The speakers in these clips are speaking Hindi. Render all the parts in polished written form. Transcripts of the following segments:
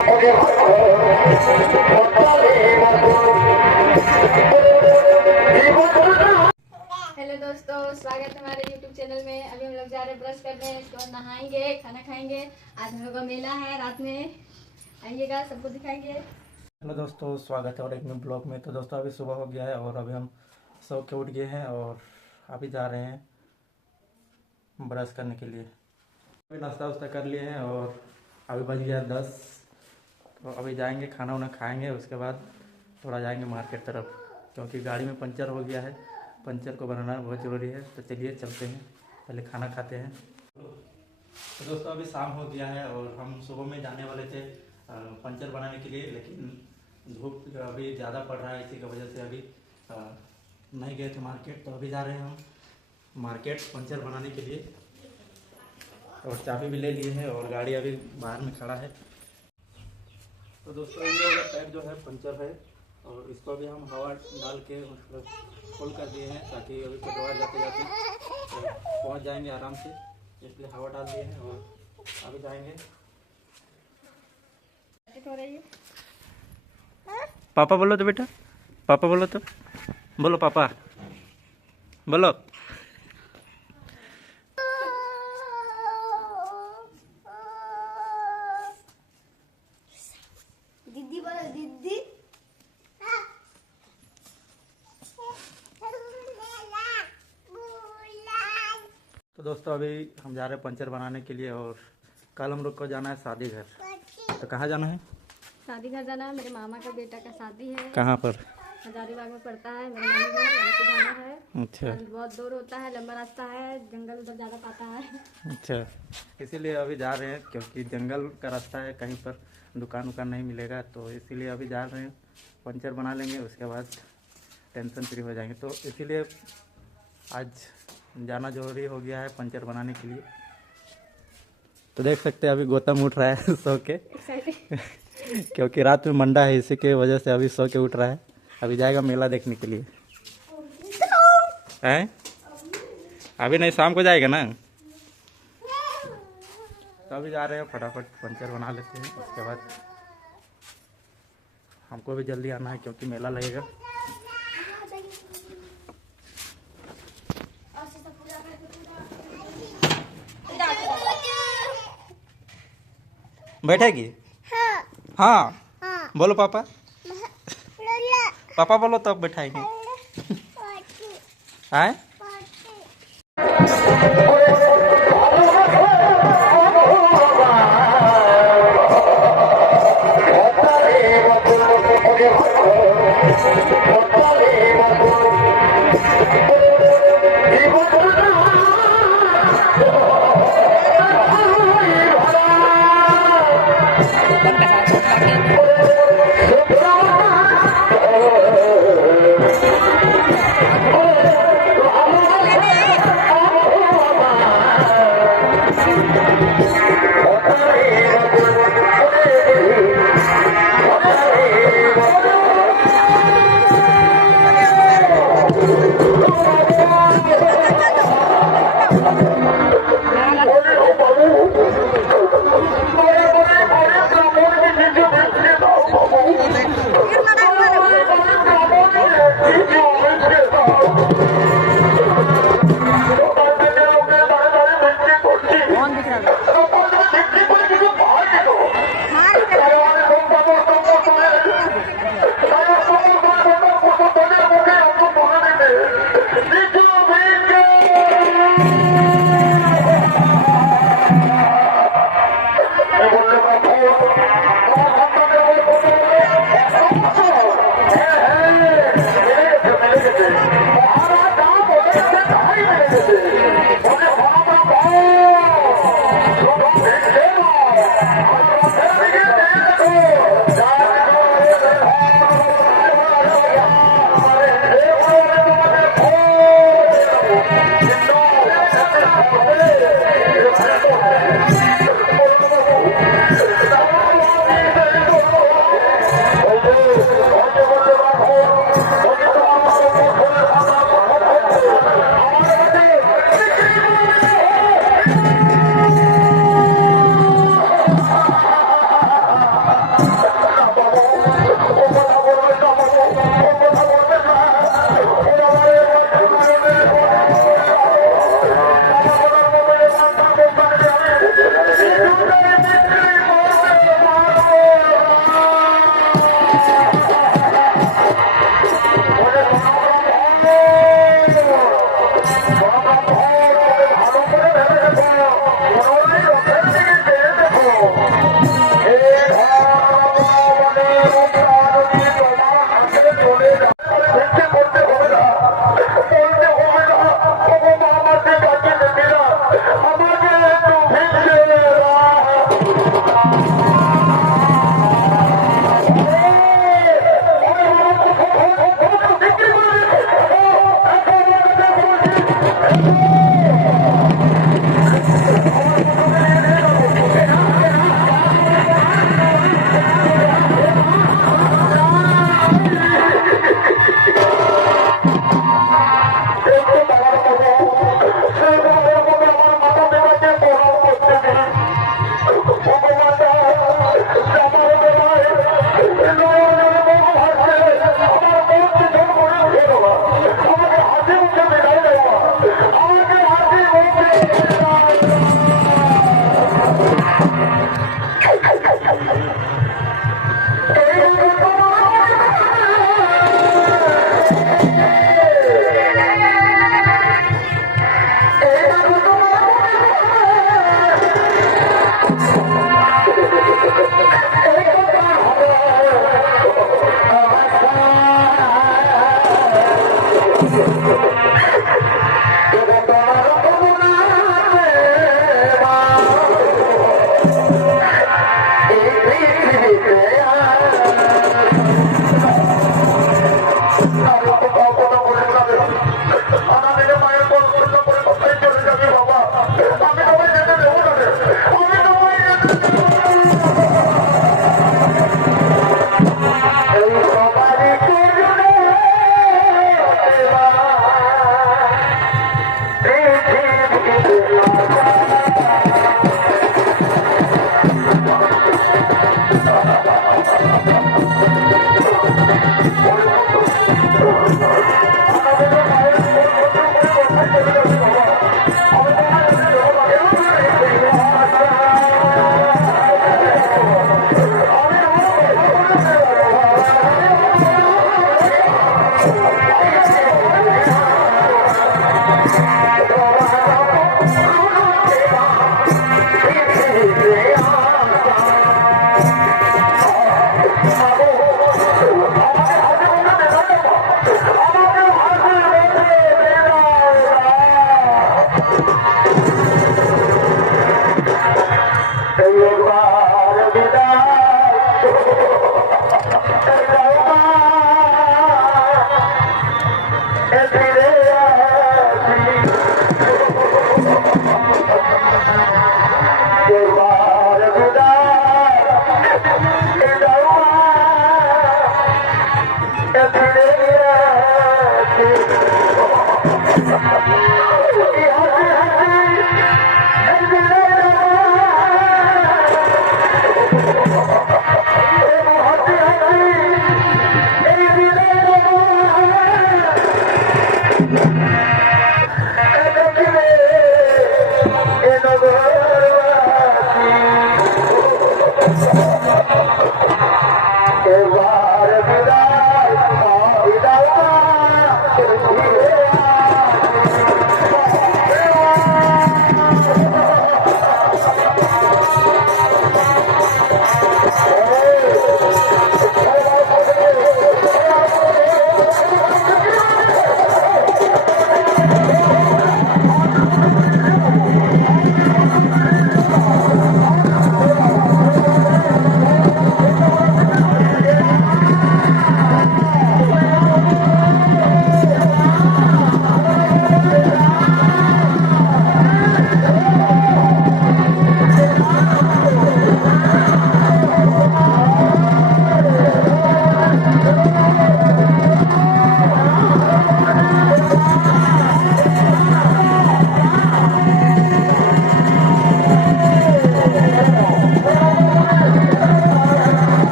हेलो दोस्तों, स्वागत है हमारे YouTube चैनल में। अभी हम लोग जा रहे हैं ब्रश करने, इसके बाद नहाएंगे, खाना खाएंगे। आज हम लोग का मेला है, रात में आइएगा, सबको दिखाएंगे। हेलो दोस्तों, स्वागत है और एक नए ब्लॉग में। तो दोस्तों अभी सुबह हो गया है और अभी हम सो के उठ गए हैं और अभी जा रहे हैं ब्रश करने के लिए। अभी नाश्ता वास्ता कर लिए हैं और अभी बज गया 10। तो अभी जाएंगे, खाना वाना खाएंगे, उसके बाद थोड़ा जाएंगे मार्केट तरफ, क्योंकि गाड़ी में पंचर हो गया है। पंचर को बनाना बहुत ज़रूरी है। तो चलिए चलते हैं, पहले खाना खाते हैं। तो दोस्तों अभी शाम हो गया है और हम सुबह में जाने वाले थे पंचर बनाने के लिए, लेकिन धूप अभी ज़्यादा पड़ रहा है, इसी की वजह से अभी नहीं गए थे मार्केट। तो अभी जा रहे हैं हम मार्केट पंचर बनाने के लिए और चाबी भी ले लिए हैं और गाड़ी अभी बाहर में खड़ा है। तो दोस्तों ये वाला टायर जो है पंचर है और इसको भी हम हवा डाल के मतलब फुल कर दिए हैं, ताकि अभी पेट्रोल जाते जाते पहुंच जाएंगे आराम से, इसलिए हवा डाल दिए हैं और अभी जाएंगे। पापा बोलो तो बेटा, पापा बोलो तो, बोलो पापा बोलो। दीदी बोलो, दीदी। तो दोस्तों अभी हम जा रहे हैं पंचर बनाने के लिए और कल हम लोग को जाना है शादी घर। तो कहाँ जाना है? शादी घर जाना है, मेरे मामा का बेटा का शादी है। कहाँ पर? हजारीबाग में पड़ता है, मेरे मामा घर, वहाँ पे जाना है। अच्छा बहुत दूर होता है, लंबा रास्ता है, जंगल उधर ज़्यादा पाता है। अच्छा, इसीलिए अभी जा रहे हैं, क्योंकि जंगल का रास्ता है, कहीं पर दुकान उकान नहीं मिलेगा। तो इसीलिए अभी जा रहे हैं, पंचर बना लेंगे, उसके बाद टेंशन फ्री हो जाएंगे। तो इसीलिए आज जाना जरूरी हो गया है पंचर बनाने के लिए। तो देख सकते हैं अभी गौतम उठ रहा है सो के क्योंकि रात में मंडा है, इसी के वजह से अभी सो के उठ रहा है। अभी जाएगा मेला देखने के लिए। हैं? अभी नहीं, शाम को जाएगा ना। तो अभी जा रहे हैं, फटाफट पंचर बना लेते हैं, उसके बाद हमको भी जल्दी आना है क्योंकि मेला लगेगा। बैठेगी? हाँ, हाँ। बोलो पापा, पापा बोलो तब बैठाएंगे। आए?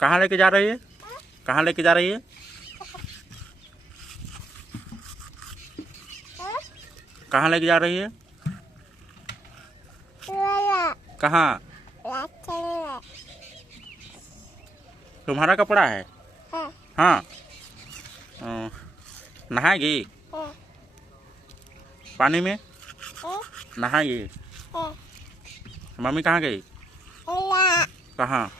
कहाँ लेके जा रही है? कहाँ लेके जा रही है? कहाँ लेके जा रही है? कहाँ? तुम्हारा कपड़ा है? हाँ। नहाएगी? पानी में नहाएगी? मम्मी कहाँ गई? कहाँ?